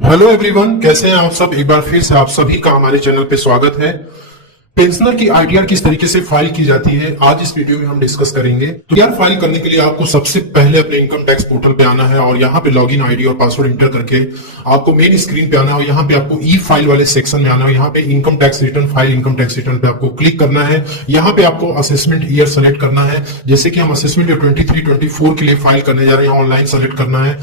Hello everyone, कैसे हैं आप सब। एक बार फिर से आप सभी का हमारे चैनल पे स्वागत है। पेंशनर की आईटीआर किस तरीके से फाइल की जाती है आज इस वीडियो में हम डिस्कस करेंगे। तो यार फाइल करने के लिए आपको सबसे पहले अपने इनकम टैक्स पोर्टल पे आना है और यहाँ पे लॉगिन आईडी और पासवर्ड इंटर करके आपको मेन स्क्रीन पे आना है और यहाँ पे आपको ई फाइल वाले सेक्शन में आना है। यहाँ पे income tax return file income tax return पे आपको क्लिक करना है। यहाँ पे आपको असेसमेंट ईयर सेलेक्ट करना है। जैसे कि हम असेसमेंट 23-24 के लिए फाइल करने जा रहे हैं, ऑनलाइन सेलेक्ट करना है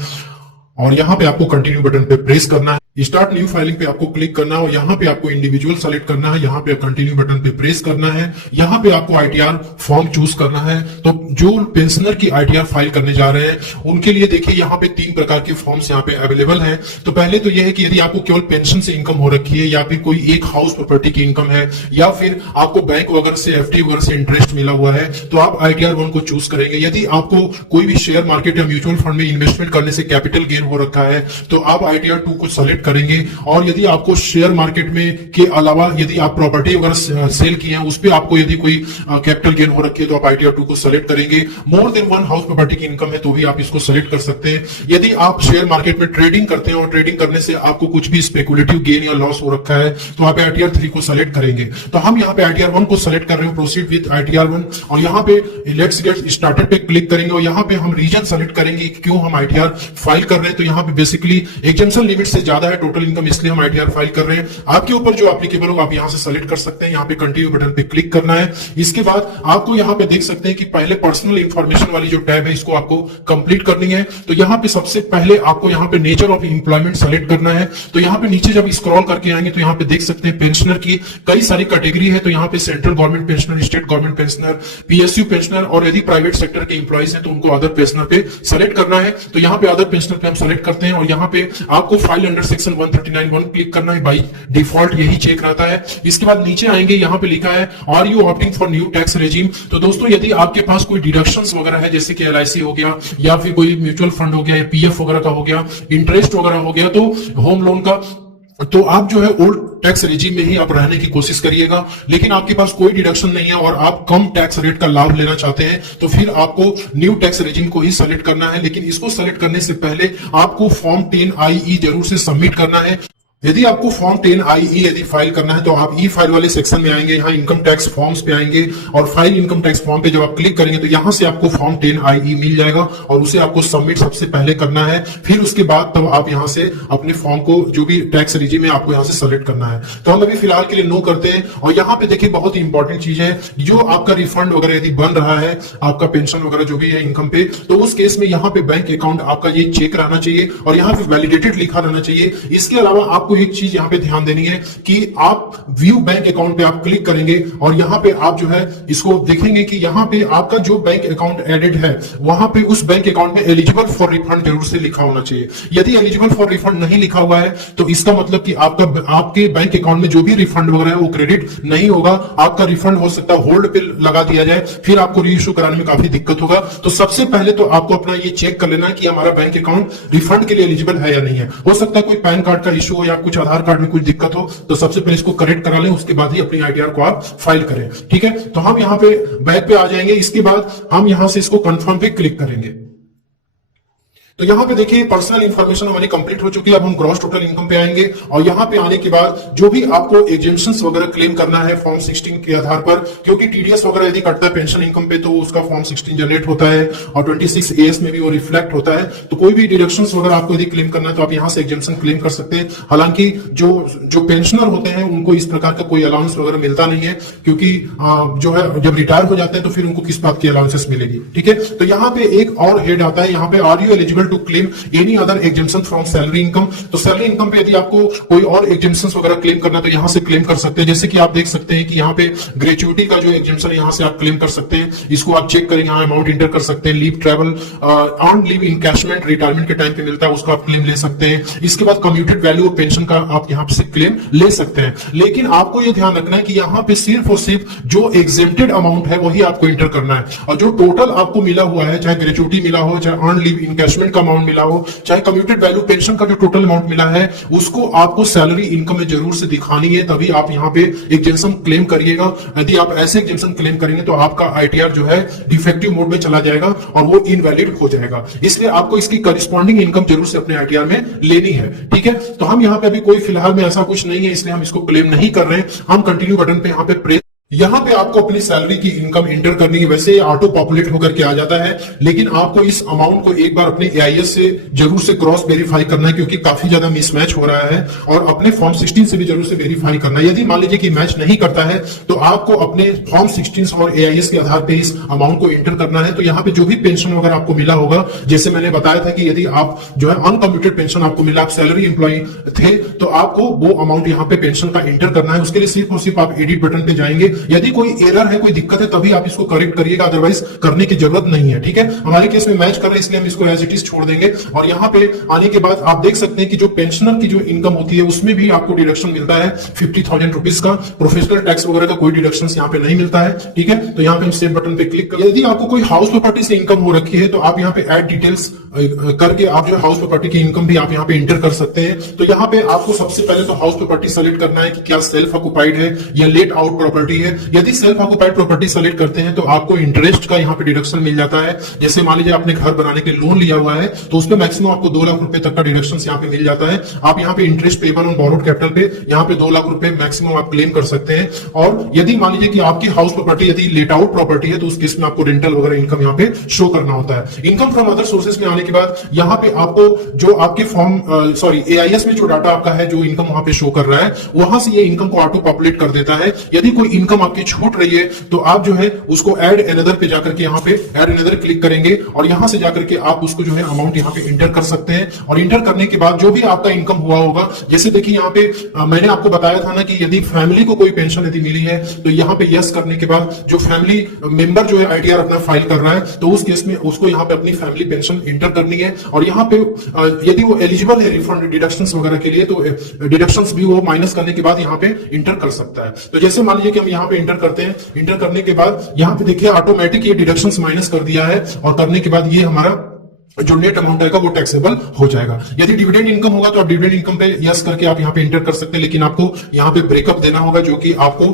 और यहाँ पे आपको कंटिन्यू बटन पे प्रेस करना है। स्टार्ट न्यू फाइलिंग पे आपको क्लिक करना है और यहाँ पे आपको इंडिविजुअल सेलेक्ट करना है। यहाँ पे कंटिन्यू बटन पे प्रेस करना है। यहाँ पे आपको आईटीआर फॉर्म चूज करना है। तो जो पेंशनर की आईटीआर फाइल करने जा रहे हैं उनके लिए देखिए यहाँ पे 3 प्रकार के फॉर्म्स यहाँ पे अवेलेबल हैं। तो पहले तो यह है कि यदि आपको केवल पेंशन से इनकम हो रखी है या फिर कोई एक हाउस प्रॉपर्टी की इनकम है या फिर आपको बैंक वगैरह से एफडी वगैरह से इंटरेस्ट मिला हुआ है तो आप आईटीआर 1 को चूज करेंगे। यदि आपको कोई भी शेयर मार्केट या म्यूचुअल फंड में इन्वेस्टमेंट करने से कैपिटल गेन हो रखा है तो आप आईटीआर 2 को सेलेक्ट करेंगे। और यदि आपको शेयर मार्केट में के अलावा यदि आप प्रॉपर्टी वगैरह सेल किए हैं उस पर आपको यदि कोई कैपिटल गेन हो रखी है तो आप आईटीआर 2 को सेलेक्ट करेंगे। मोर देन 1 हाउस प्रॉपर्टी की इनकम है तो भी आप इसको सेलेक्ट कर सकते हैं। यदि आप शेयर मार्केट में ट्रेडिंग करते हैं और ट्रेडिंग करने से आपको कुछ भी स्पेकुलेटिव गेन या लॉस हो रखा है तो आप आईटीआर 3 को सेलेक्ट करेंगे। तो हम यहाँ पे आईटीआर 1 को सेलेक्ट कर रहे हैं, प्रोसीड विद आईटीआर 1 और यहाँ पे लेट्स गेट स्टार्टेड पे क्लिक करेंगे और यहाँ पे हम रीजन सेलेक्ट करेंगे कि क्यों हम आईटीआर फाइल कर रहे हैं। तो यहाँ पे बेसिकली एग्जेम्पशन लिमिट से ज्यादा है टोटल इनकम, इसलिए हम आईटीआर फाइल कर रहे हैं। आपके ऊपर जो एप्लीकेबल हो आप यहां से सेलेक्ट कर सकते हैं। यहाँ पे कंटिन्यू बटन पे क्लिक करना है। इसके बाद आपको यहाँ पे देख सकते हैं कि पहले पर्सनल इंफॉर्मेशन वाली जो टैब है इसको आपको कंप्लीट करनी है। तो यहाँ पे सबसे पहले आपको यहाँ पे नेचर ऑफ एम्प्लॉयमेंट सेलेक्ट करना है। तो यहाँ पे नीचे जब स्क्रॉल करके आएंगे तो यहाँ पे देख सकते हैं पेंशनर की कई सारी कैटेगरी है। तो यहाँ पे central government pensioner, state government pensioner, PSU pensioner और यदि प्राइवेट सेक्टर के इंप्लॉइज हैं तो उनको अदर पेंशनर पे सेलेक्ट करना है। तो यहाँ पे अदर पेंशनर पे हम सेलेक्ट करते हैं और यहाँ पे आपको फाइल अंडर सेक्शन 139(1) क्लिक करना है। बाई डिफॉल्ट यही चेक रहता है। इसके बाद नीचे आएंगे, यहाँ पे लिखा है are you opting for new tax regime. तो दोस्तों यदि आपके पास कोई डिडक्शंस वगैरह है जैसे कि एलआईसी हो गया या फिर कोई म्यूचुअल फंड हो गया या पीएफ वगैरह का हो गया, इंटरेस्ट वगैरह हो गया, तो होम लोन का, तो आप जो है ओल्ड टैक्स रेजिम में ही आप रहने की कोशिश करिएगा। लेकिन आपके पास कोई डिडक्शन नहीं है और आप कम टैक्स रेट का लाभ लेना चाहते हैं तो फिर आपको न्यू टैक्स रेजिम को ही सेलेक्ट करना है। लेकिन इसको सेलेक्ट करने से पहले आपको फॉर्म 10IE जरूर से सबमिट करना है। यदि आपको फॉर्म 10IE यदि फाइल करना है तो आप ई फाइल वाले सेक्शन में आएंगे, यहाँ इनकम टैक्स फॉर्म्स पे आएंगे और फाइल इनकम टैक्स फॉर्म पे जब आप क्लिक करेंगे तो यहाँ से आपको फॉर्म 10IE मिल जाएगा और उसे आपको सबमिट सबसे पहले करना है। फिर उसके बाद तब आप यहाँ से अपने फॉर्म को जो भी टैक्स रेजिम है आपको यहाँ से सेलेक्ट करना है। तो हम अभी फिलहाल के लिए नो करते हैं। और यहाँ पे देखिए बहुत ही इंपॉर्टेंट चीज है, जो आपका रिफंड वगैरह यदि बन रहा है आपका पेंशन वगैरह जो भी है इनकम पे, तो उस केस में यहाँ पे बैंक अकाउंट आपका ये चेक रहना चाहिए और यहाँ पे वैलिडेटेड लिखा रहना चाहिए। इसके अलावा आपको एक चीज यहाँ पे ध्यान देनी है कि आप व्यू बैंक अकाउंट पे आप क्लिक करेंगे और यहाँ पे आप जो है इसको देखेंगे कि यहाँ पे आपका जो बैंक अकाउंट एडेड है वहां पे उस बैंक अकाउंट में एलिजिबल फॉर रिफंड जरूर से लिखा होना चाहिए। यदि एलिजिबल फॉर रिफंड नहीं लिखा हुआ है तो इसका मतलब कि आपके बैंक अकाउंट में जो भी रिफंड वगैरह है वो क्रेडिट नहीं होगा। आपका रिफंड हो सकता है होल्ड पे लगा दिया जाए, फिर आपको री इश्यू कराने में काफी दिक्कत होगा। तो सबसे पहले तो आपको अपना ये चेक कर लेना है कि हमारा बैंक अकाउंट रिफंड के लिए एलिजिबल है या नहीं है। हो सकता है कोई पैन कार्ड का इश्यू हो या कुछ आधार कार्ड में कुछ दिक्कत हो, तो सबसे पहले इसको करेक्ट करा लें, उसके बाद ही अपनी आईटीआर को आप फाइल करें। ठीक है, तो हम यहाँ पे बैक पे आ जाएंगे। इसके बाद हम यहां से इसको कंफर्म पे क्लिक करेंगे। तो यहाँ पे देखिए पर्सनल इंफॉर्मेशन हमारी कंप्लीट हो चुकी है। अब हम ग्रॉस टोटल इनकम पे आएंगे और यहाँ पे आने के बाद जो भी आपको एग्जेम्पशंस वगैरह क्लेम करना है फॉर्म 16 के आधार पर, क्योंकि टीडीएस वगैरह यदि कटता है पेंशन इनकम पे तो उसका फॉर्म 16 जनरेट होता है और 26AS में भी वो रिफ्लेक्ट होता है। तो कोई भी डिडक्शंस वगैरह आपको यदि क्लेम करना है तो आप यहाँ से एग्जेम्पशन क्लेम कर सकते हैं। हालांकि जो पेंशनर होते हैं उनको इस प्रकार का कोई अलाउंस वगैरह मिलता नहीं है, क्योंकि जो है जब रिटायर हो जाते हैं तो फिर उनको किस बात की अलाउंसेस मिलेगी। ठीक है, तो यहाँ पे एक और हेड आता है, यहाँ पे are you eligible to claim any other exemption from salary income. तो सैलरी इनकम पे यदि आपको कोई और एग्जेम्पशंस वगैरह क्लेम करना है तो यहाँ से क्लेम कर सकते हैं। जैसे कि आप देख सकते हैं कि यहाँ पे ग्रेचुइटी का जो एग्जेम्पशन यहाँ से आप क्लेम कर सकते हैं, इसको आप चेक करें, यहाँ अमाउंट इंटर कर सकते हैं। Leave travel earn leave encashment retirement के टाइम पे मिलता है, उसको आप क्लेम ले सकते हैं। इसके बाद कम्यूटेड वैल्यू ऑफ पेंशन का आप यहाँ से क्लेम ले सकते हैं। लेकिन आपको यह ध्यान रखना है कि यहाँ पे सिर्फ और सिर्फ जो एग्जेम्प्टेड अमाउंट है वही आपको इंटर करना है और जो टोटल आपको मिला हुआ है, चाहे ग्रेचुइटी मिला हो, चाहे अर्न लीव इनकैशमेंट का अमाउंट मिला हो, चाहे कम्यूटेड वैल्यू पेंशन का जो टोटल अमाउंट मिला है उसको आपको सैलरी इनकम में जरूर से दिखानी है, तभी आप यहाँ पे एग्जेम्पशन क्लेम करिएगा। यदि आप ऐसे एग्जेम्पशन क्लेम करेंगे तो आपका आईटीआर जो है डिफेक्टिव मोड में चला जाएगा और वो इनवैलिड हो जाएगा। इसलिए आपको इसकी करस्पॉन्डिंग इनकम जरूर से अपने आईटीआर में लेनी है, ठीक है। तो हम यहाँ पे अभी कोई फिलहाल में ऐसा कुछ नहीं है, इसलिए हम इसको क्लेम नहीं कर रहे हैं। हम कंटिन्यू बटन पे यहाँ पे प्रेस, यहाँ पे आपको अपनी सैलरी की इनकम इंटर करनी है। वैसे ऑटो पॉपुलेट होकर के आ जाता है, लेकिन आपको इस अमाउंट को एक बार अपने एआईएस से जरूर से क्रॉस वेरीफाई करना है, क्योंकि काफी ज्यादा मिसमैच हो रहा है, और अपने फॉर्म 16 से भी जरूर से वेरीफाई करना है। यदि मान लीजिए कि मैच नहीं करता है तो आपको अपने फॉर्म 16 और एआईएस के आधार पर इस अमाउंट को इंटर करना है। तो यहाँ पे जो भी पेंशन वगैरह आपको मिला होगा, जैसे मैंने बताया था कि यदि आप जो है अनकम्प्यूटेड पेंशन आपको मिला, आप सैलरी एम्प्लॉय थे, तो आपको वो अमाउंट यहाँ पे पेंशन का इंटर करना है। उसके लिए सिर्फ और सिर्फ आप एडिट बटन पे जाएंगे। यदि कोई एरर है, कोई दिक्कत है, तभी आप इसको करेक्ट करिएगा, अदरवाइज करने की जरूरत नहीं है, ठीक है। हमारे केस में मैच कर रहे हैं इसलिए हम इसको एज इट इज छोड़ देंगे। और यहाँ पे आने के बाद आप देख सकते हैं कि जो पेंशनर की जो इनकम होती है उसमें भी आपको डिडक्शन मिलता है 50,000 रुपीज का। प्रोफेशनल टैक्स वगैरह का कोई डिडक्शन यहाँ पे नहीं मिलता है, ठीक है। तो यहाँ पे हम सेव बटन पे क्लिक करें। यदि आपको कोई हाउस प्रॉपर्टी से इनकम हो रखी है तो आप यहाँ पे ऐड डिटेल्स करके आप जो हाउस प्रॉपर्टी की इनकम भी आप यहाँ पे इंटर कर सकते हैं। तो यहाँ पे आपको सबसे पहले तो हाउस प्रॉपर्टी सेलेक्ट करना है कि क्या सेल्फ ऑक्युपाइड है या लेट आउट प्रॉपर्टी है। यदि सेल्फ ऑक्युपाइड प्रॉपर्टी सेलेक्ट करते हैं तो आपको इंटरेस्ट का यहाँ पे डिडक्शन मिल जाता है। जैसे मान लीजिए आपने घर बनाने के लोन लिया हुआ है तो उसपे मैक्सिमम आपको 2 लाख रुपए तक का डिडक्शन यहाँ पे मिल जाता है। आप यहाँ पे interest payable on borrowed capital पे यहाँ पे 2 लाख रुपए मैक्सिमम आप क्लेम कर सकते हैं। और यदि मान लीजिए कि आपकी हाउस प्रॉपर्टी यदि लेट आउट प्रॉपर्टी है तो उस केस में आपको रेंटल वगैरह इनकम यहाँ पे शो करना होता है। इनकम फ्रॉम अदर सोर्सेज में आने के बाद यहाँ पे आपको जो आपके फॉर्म एआईएस में जो डाटा आपका है, जो इनकम वहां पे शो कर रहा है, वहां से ये इनकम को ऑटो पॉपुलेट कर देता है। यदि कोई इनकम आपकी छूट रही है तो आप जो है उसको ऐड एनदर पे जाकर के यहाँ पे ऐड एनदर क्लिक करेंगे और यहां से जाकर के आप उसको जो है अमाउंट यहाँ पे इंटर कर सकते हैं। और इंटर करने के बाद जो भी आपका इनकम हुआ होगा, जैसे देखिए यहाँ पे मैंने आपको बताया था ना कि यदि फैमिली को कोई पेंशन यदि मिली है तो यहाँ पे यस करने के बाद जो फैमिली मेंबर जो है आईटीआर अपना फाइल कर रहा है तो उस केस में उसको यहाँ पे अपनी फैमिली पेंशन इंटर करनी है। और यहाँ पे यदि वो एलिजिबल है रिफंड डिडक्शंस वगैरह के लिए तो डिडक्शंस भी वो माइनस करने के बाद यहाँ पे इंटर कर सकता है। तो जैसे मान लीजिए कि हम यहाँ पे इंटर करते हैं, इंटर करने के बाद यहाँ पे देखिए ऑटोमेटिक ये डिडक्शंस माइनस कर दिया है और करने के बाद ये हमारा जो नेट अमाउंट आएगा वो टैक्सेबल हो जाएगा। यदि डिविडेंड इनकम होगा तो आप डिविडेंड इनकम पे यस करके आप यहाँ पे इंटर कर सकते हैं, लेकिन आपको यहाँ पे ब्रेकअप देना होगा जो कि आपको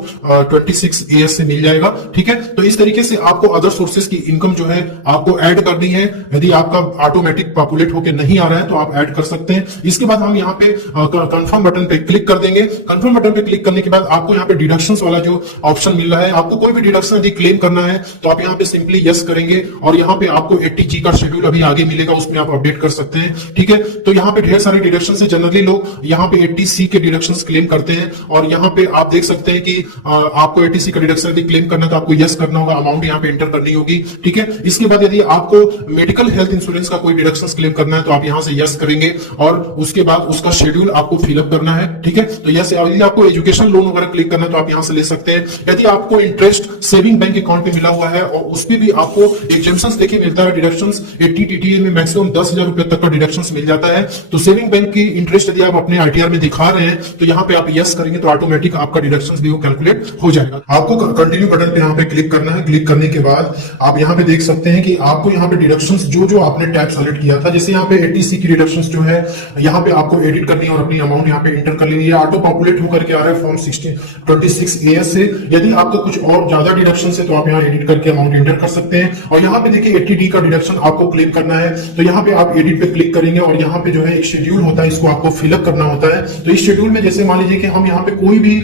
26 एएस से मिल जाएगा, ठीक है। तो इस तरीके से आपको अदर सोर्सेज की इनकम जो है आपको ऐड करनी है। यदि आपका ऑटोमेटिक पॉपुलेट होकर नहीं आ रहा है तो आप ऐड कर सकते हैं। इसके बाद हम यहाँ पे कंफर्म बटन पे क्लिक कर देंगे। कंफर्म बटन पे क्लिक करने के बाद आपको यहाँ पे डिडक्शंस वाला जो ऑप्शन मिल रहा है, आपको कोई भी डिडक्शन यदि क्लेम करना है तो आप यहाँ पे सिंपली यस करेंगे और यहाँ पे आपको 80G का शेड्यूल अभी आगे मिलेगा, उसमें आप अपडेट कर सकते हैं, ठीक है। तो यहाँ पे ढेर सारे डिडक्शन है। जनरली लोग यहाँ पे 80C के डिडक्शंस क्लेम करते हैं और यहाँ पे आप देख सकते हैं कि आपको 80C का डिडक्शन यदि क्लेम करना है तो आपको यस करना होगा, अमाउंट यहाँ पे एंटर करनी होगी, ठीक है। इसके बाद यदि आपको मेडिकल हेल्थ इंश्योरेंस का कोई डिडक्शन क्लेम करना है तो आप यहाँ से यस करेंगे और उसके बाद उसका शेड्यूल आपको फिलअप करना है, ठीक है। तो यस, यदि आपको एजुकेशन लोन वगैरह क्लिक करना है तो आप यहाँ से ले सकते हैं। यदि आपको इंटरेस्ट सेविंग बैंक अकाउंट पे मिला हुआ है और उस पर भी आपको एग्जेम्पशंस देखिए मिलता है, डिडक्शंस 80 टीटीए में मैक्सिमम 10,000 रुपए तक का डिडक्शंस मिल जाता है। तो सेविंग बैंक की इंटरेस्ट यदि आप अपने आईटीआर में दिखा रहे हैं तो यहाँ पे आप यस करेंगे तो ऑटोमेटिक आपका डिडक्शंस भी वो कैलकुलेट हो जाएगा। आपको कंटिन्यू बटन पे यहाँ पे क्लिक करना है। क्लिक करने के बाद आप यहाँ पे देख सकते हैं कि आपको यहाँ पे डिडक्शंस जो आपने टैब सेलेक्ट किया था, जैसे यहाँ पे 80C की डिडक्शंस जो है यहाँ पे आपको एडिट करनी है और अपनी अमाउंट यहाँ पे इंटर कर लेनी है। ऑटो पॉपुलेट होकर के आ रहा है फॉर्म 26 एएस से। यदि आपको कुछ और ज्यादा डिडक्शन है तो आप यहाँ एडिट करके अमाउंट इंटर कर सकते हैं। और यहाँ पे देखिए 80D का डिडक्शन आपको क्लेम करना है तो यहाँ पे आप एडिट पे क्लिक करेंगे और यहाँ पे जो है एक शेड्यूल होता है, इसको आपको फिलअप करना होता है। तो इस शेड्यूल में जैसे मान लीजिए कि हम यहाँ पे कोई भी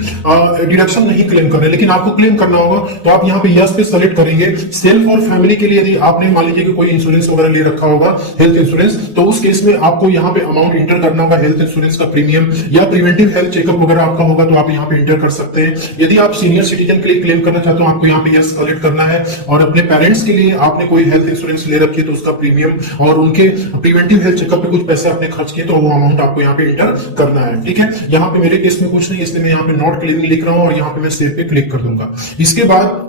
डिडक्शन नहीं क्लेम कर रहे लेकिन आपको क्लेम करना होगा तो आप यहाँ पे यस पे सेलेक्ट करेंगे। सेल्फ और फैमिली के लिए यदि आपने मान लीजिए कि कोई इंश्योरेंस वगैरह ले रखा होगा, हेल्थ इंश्योरेंस, तो उस केस में आपको यहाँ पे अमाउंट इंटर करना होगा हेल्थ इंश्योरेंस का प्रीमियम या प्रिवेंटिव हेल्थ चेकअप वगैरह आपका होगा तो आप यहाँ पे इंटर कर सकते हैं। यदि आप सीनियर सिटीजन के लिए क्लेम करना चाहते हो आपको यहाँ पे यस सेलेक्ट करना है। और अपने पेरेंट्स के लिए आपने कोई हेल्थ इंश्योरेंस ले रखी है तो उसका प्रीमियम और उनके प्रिवेंटिव हेल्थ चेकअप पे कुछ पैसे आपने खर्च किए तो वो अमाउंट आपको यहाँ पे इंटर करना है, ठीक है। यहाँ पे मेरे केस में कुछ नहीं, इसलिए मैं यहाँ पे नॉट क्लेमिंग लिख रहा हूँ और यहाँ पे मैं सेव पे क्लिक कर दूंगा। इसके बाद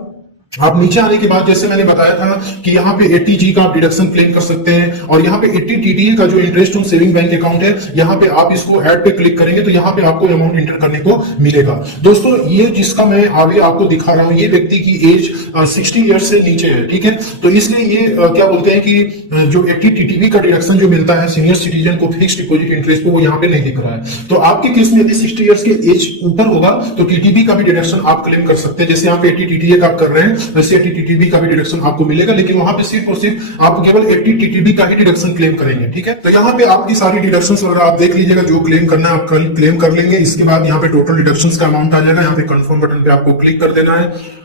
आप नीचे आने के बाद जैसे मैंने बताया था कि यहाँ पे 80G का आप डिडक्शन क्लेम कर सकते हैं और यहाँ पे 80 TDA का जो interest on saving bank account है, यहाँ पे आप इसको ऐड पे क्लिक करेंगे तो यहाँ पे आपको अमाउंट इंटर करने को मिलेगा। दोस्तों ये जिसका मैं आगे आपको दिखा रहा हूँ, ये व्यक्ति की एज 60 ईयर्स से नीचे है, ठीक है। तो इसलिए ये क्या बोलते हैं कि जो 80 TTB का डिडक्शन जो मिलता है सीनियर सिटीजन को फिक्स डिपोजिट इंटरेस्ट पे, वो यहाँ पे नहीं दिख रहा है। तो आपके केस में यदि 60 ईयर्स के एज ऊपर होगा तो TTB का भी डिडक्शन आप क्लेम कर सकते हैं। जैसे यहाँ पे 80 TTA का आप कर रहे हैं, वैसे 80 TTB का भी डिडक्शन आपको मिलेगा, लेकिन वहां पे सिर्फ और सिर्फ आप केवल 80 TTB का ही डिडक्शन क्लेम करेंगे, ठीक है। तो यहाँ पे आपकी सारी डिडक्शंस वगैरह आप देख लीजिएगा, जो क्लेम करना है आप क्लेम कर लेंगे। इसके बाद यहाँ पे टोटल डिडक्शंस का अमाउंट आ जाएगा, यहाँ पे कंफर्म बटन पे आपको क्लिक कर देना है।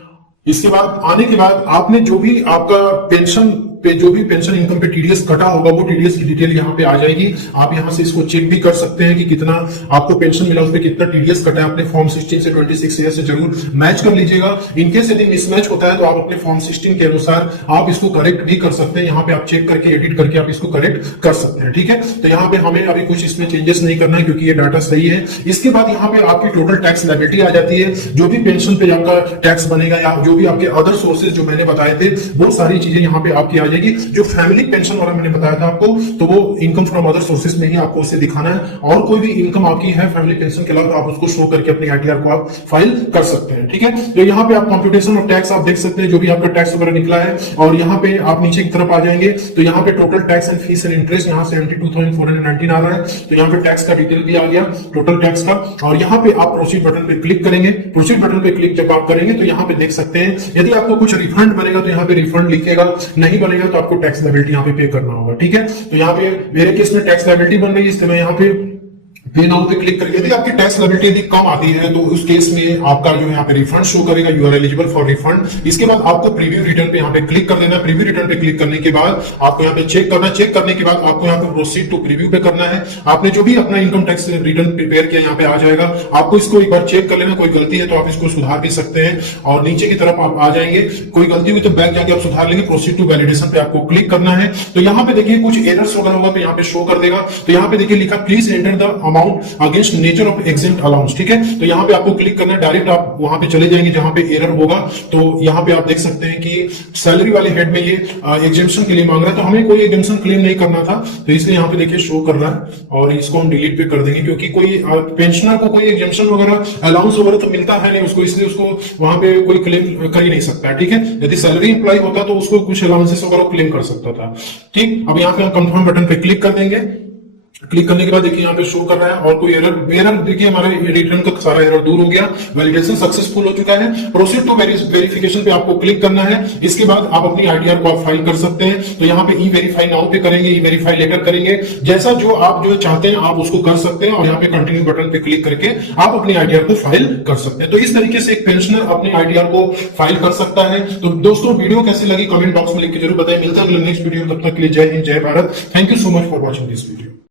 इसके बाद आने के बाद आपने जो भी आपका पेंशन पे जो भी पेंशन इनकम पे टीडीएस कटा होगा वो टीडीएस की डिटेल यहाँ पे आ जाएगी। आप यहाँ से इसको चेक भी कर सकते हैं कि कितना आपको पेंशन मिला, उस पर कितना टीडीएस कटा है। अपने फॉर्म 16 से 26 ईयर से जरूर मैच कर लीजिएगा। इनकेस यदि मिसमैच होता है तो आप अपने फॉर्म 16 के अनुसार आप इसको करेक्ट भी कर सकते हैं। यहाँ पे आप चेक करके एडिट करके आप इसको करेक्ट कर सकते हैं, ठीक है। तो यहाँ पे हमें अभी कुछ इसमें चेंजेस नहीं करना है क्योंकि ये डाटा सही है। इसके बाद यहाँ पे आपकी टोटल टैक्स लायबिलिटी आ जाती है, जो भी पेंशन पे आपका टैक्स बनेगा या जो भी आपके अदर सोर्सेज जो मैंने बताए थे वो सारी चीजें यहाँ पे आपकी आ जाएगी। जो फैमिली पेंशन वाला मैंने बताया था आपको, तो वो इनकम फ्रॉम अदर सोर्सेज में ही आपको उसे दिखाना है। और कोई भी इनकम आपकी है फैमिली पेंशन के अलावा, तो आप उसको शो करके अपनी आईटीआर को आप फाइल कर सकते हैं, ठीक है। तो यहाँ पे आप कंप्यूटेशन ऑफ टैक्स आप देख सकते हैं, जो भी आपका टैक्स वगैरह निकला है। और यहाँ पे आप नीचे की तरफ आ जाएंगे तो यहाँ पे total tax and fees and interest यहाँ 72,419 आ रहा है। तो यहाँ पे टैक्स का डिटेल भी आ गया टोटल टैक्स का। और यहाँ पे आप प्रोसीड बटन पे क्लिक करेंगे। प्रोसीड बटन पे क्लिक जब आप करेंगे तो यहाँ पे देख सकते हैं, यदि आपको कुछ रिफंड बनेगा तो यहाँ पे रिफंड लिखेगा, नहीं बनेगा तो आपको टैक्स लायबिलिटी यहाँ पे करना होगा, ठीक है। तो यहाँ पे मेरे केस में टैक्स लायबिलिटी बन रही है, इसलिए मैं यहाँ पे पे नाउ पे क्लिक करके, यदि आपकी टैक्स लायबिलिटी यदि कम आती है तो उस केस में आपका जो यहाँ पे रिफंड शो करेगा, you are eligible for refund. इसके बाद आपको प्रीव्यू रिटर्न पे यहाँ पे क्लिक कर देना है। प्रीव्यू रिटर्न पे क्लिक करने के बाद आपको यहाँ पे चेक करना है। चेक करने के बाद आपको यहाँ पे प्रोसीड टू प्रीव्यू पे करना है। आपने जो भी अपना इनकम टैक्स रिटर्न प्रिपेयर किया यहाँ पे आ जाएगा। आपको इसको एक बार चेक कर लेना, कोई गलती है तो आप इसको सुधार भी सकते हैं। और नीचे की तरफ आप आ जाएंगे, कोई गलती हुई तो बैक जाके आप सुधार लेंगे। प्रोसीड टू वैलिडेशन पे आपको क्लिक करना है। तो यहाँ पे देखिए कुछ एरर्स वगैरह होगा तो यहाँ पे शो कर देगा। तो यहाँ पे देखिए लिखा please enter the amount against nature of exempt allowance, ठीक है। तो यहाँ पे आपको क्लिक करना है, डायरेक्ट आप वहां पे चले जाएंगे जहां पे एरर होगा। तो यहाँ पे आप देख सकते हैं कि सैलरी वाले हेड में ये एग्जेम्पशन के लिए मांग रहा है, तो हमें कोई एग्जेम्पशन क्लेम नहीं करना था, तो इसलिए यहाँ पे देखिए शो कर रहा है। और इसको हम डिलीट पे कर देंगे क्योंकि कोई पेंशनर को कोई एग्जेम्पशन वगैरह अलाउंस वगैरह तो मिलता है नहीं उसको, इसलिए उसको वहां पे कोई क्लेम कर ही नहीं सकता है, ठीक है। यदि सैलरी इंप्लॉय होता तो उसको कुछ अलाउंसेस वगैरह क्लेम कर सकता था, ठीक। अब यहाँ पे हम कंफर्म बटन पे क्लिक कर देंगे। क्लिक करने के बाद देखिए यहाँ पे शो कर रहा है, और कोई एरर देखिए हमारा रिटर्न का सारा एरर दूर हो गया, वैलिडेशन सक्सेसफुल हो चुका है। प्रोसीड टू वेरिफिकेशन पे आपको क्लिक करना है। इसके बाद आप अपनी आईटीआर को आप फाइल कर सकते हैं। तो यहाँ पे ई वेरीफाई नाउ पे करेंगे, ई वेरीफाई लेटर करेंगे, जैसा जो आप जो चाहते हैं आप उसको कर सकते हैं। और यहाँ पे कंटिन्यू बटन पे क्लिक करके आप अपनी आईटीआर को फाइल कर सकते हैं। तो इस तरीके से एक पेंशनर अपनी आईटीआर को फाइल कर सकता है। तो दोस्तों वीडियो कैसी लगी कमेंट बॉक्स में लिख के जरूर बताएं। मिलता है नेक्स्ट वीडियो, तब तक के लिए जय हिंद, जय Bharat. Thank you so much for watching this video.